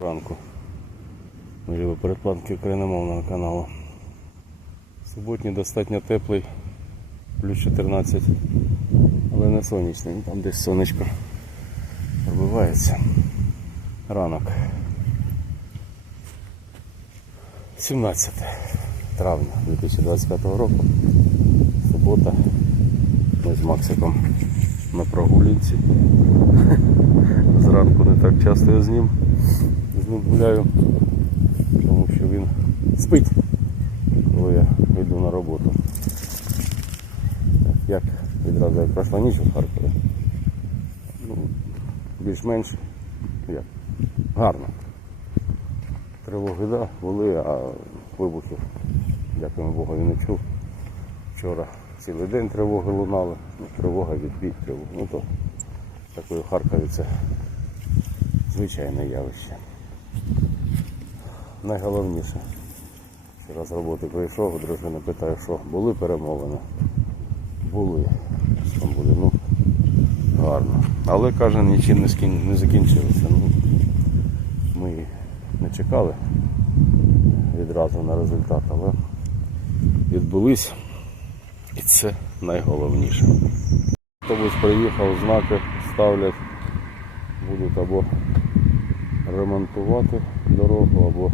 ранку. Можливо, передпланки україномовного каналу. Суботній достатньо теплий, плюс 14, але не сонячний, ну, там десь сонечко пробивається. Ранок. 17 травня 2025 року. Субота. Ми з Максиком на прогулянці. Зранку не так часто я з ним з ним гуляю, тому що він спить, коли я йду на роботу. Як відразу як пройшла ніч у Харкові. Ну, більш-менш як? Гарно. Тривоги, да, були, а вибухів, дякуємо Богу, я не чув. Вчора цілий день тривоги лунали, ну, тривога, відбій, тривога. Ну то такої Харкові це звичайне явище. Найголовніше. Вчора з роботи прийшов, у дружини питаю, що були перемовини. Були. Що буде, ну, гарно. Але каже, нічим не закінчилося. Ну, ми не чекали відразу на результат, але відбулись. І це найголовніше. Автобус приїхав, знаки ставлять, будуть або ремонтувати дорогу, або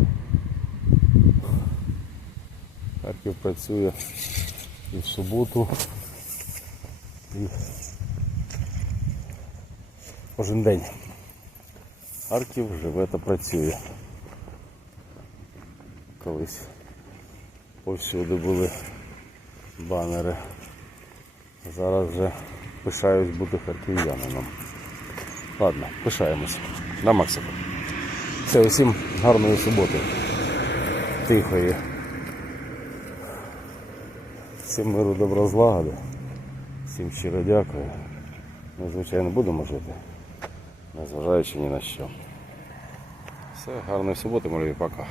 Харків працює і в суботу, і кожен день. Харків живе та працює. Колись повсюди були банери. Зараз вже пишаюсь бути харків'янином. Ладно, пишаємось. На Максику. Все, усім гарної суботи. Тихої. Всім миру добра злагоди. Всім щиро дякую. Ми, звичайно, будемо жити, незважаючи ні на що. Все, гарної суботи, молю, пока.